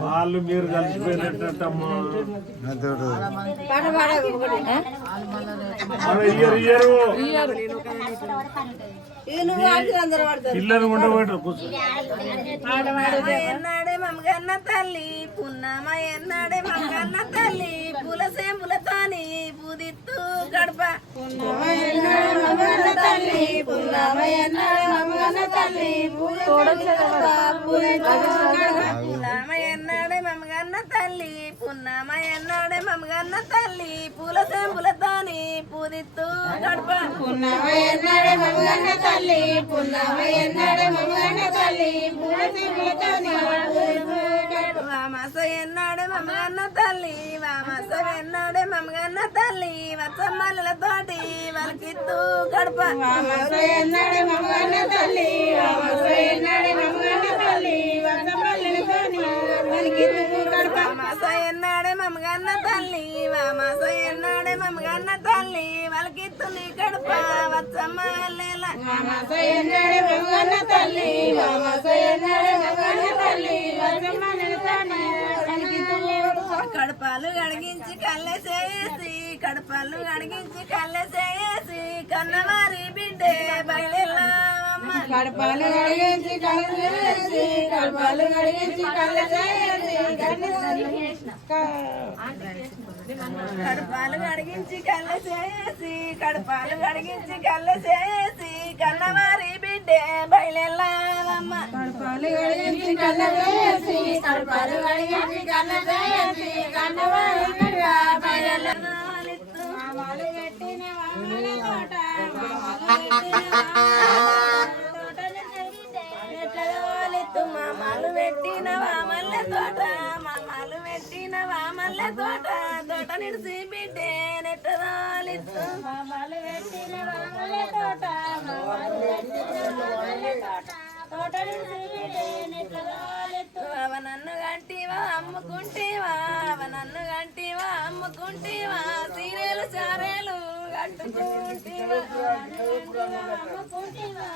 వాళ్ళు మీరు కలిసిపోయినట్టమ్మా పిల్లలు ఉండబోయారు ఎన్నాడే మమ్మగన్న తల్లి పున్నమ ఎన్నాడే మమ్మగన్న తల్లి పులసేంపులతోని పూదిత్తు గడప పున్నమ ఎన్నాడే మమ్మగన్న తల్లి పున్నమ ఎన్నాడే మమ్మగన్న తల్లి పున్నమ ఎన్నాడే మమ్మగన్న తల్లి పున్నమ ఎన్నాడే మమ్మగన్న తల్లి పులసేంపులతోని పూదిత్తు గడప పున్నమ ఎన్నాడే మమ్మగన్న తల్లి పున్నమ ఎన్నాడే మమ్మగన్న తల్లి పులసేంపులతోని వామస ఎన్నాడే మమ్మగన్న తల్లి వామస ఎన్నాడే మమ్మగన్న తల్లి వత్సమ్మలతోటి వరకిత్తు గడప వామస ఎన్నాడే మమ్మగన్న తల్లి వామస ఎన్నాడే మమ్మగన్న తల్లి వత్సమ్మలతోని వరకిత్తు గడప వామస ఎన్నాడే మమ్మగన్న తల్లి వామస ఎన్నాడే మమ్మగన్న తల్లి వరకిత్తు నీ గడప వత్సమ్మల వామస ఎన్నాడే మమ్మగన్న తల్లి వామస ఎన్నాడే మమ్మగన్న తల్లి కడపాలు కడిగించి కళ్ళేసేసి కడపాలు కడిగించి కళ్ళేసేసి కన్నవారి బిడ్డే బయలుదేరావమ్మ కడపాలు కడిగించి కళ్ళేసి కడపాలు కడిగించి కళ్ళేసేసి కడపాలు కడిగించి కళ్ళేసేసి కడపాలు కడిగించి కళ్ళేసేసి కన్నవారి బిడ్డే బయలుదేరావమ్మ కడపాలు కడిగించి కళ్ళేసి కడపాలు కడిగించి కళ్ళేసేసి కన్నవారి బిడ్డే బయలుదేరావలిత్తు మామలు పెట్టిన వామల తోట మామలు పెట్టిన వామల్ల తోట మామలు పెట్టిన వామల్ల తోట తోట నిడిసి బిడ్డే నెట్టరాలిత్తు మామలు పెట్టిన వామల్ల తోట మామలు పెట్టిన వామల్ల తోట తోట నిడిసి బిడ్డే నెట్టరాలిత్తు అవనన్ను గంటివా అమ్ముకుంటేవా అవనన్ను గంటివా అమ్ముకుంటేవా సీరేలు చారేలు కట్టుకుంటేవా అమ్ముకుంటేవా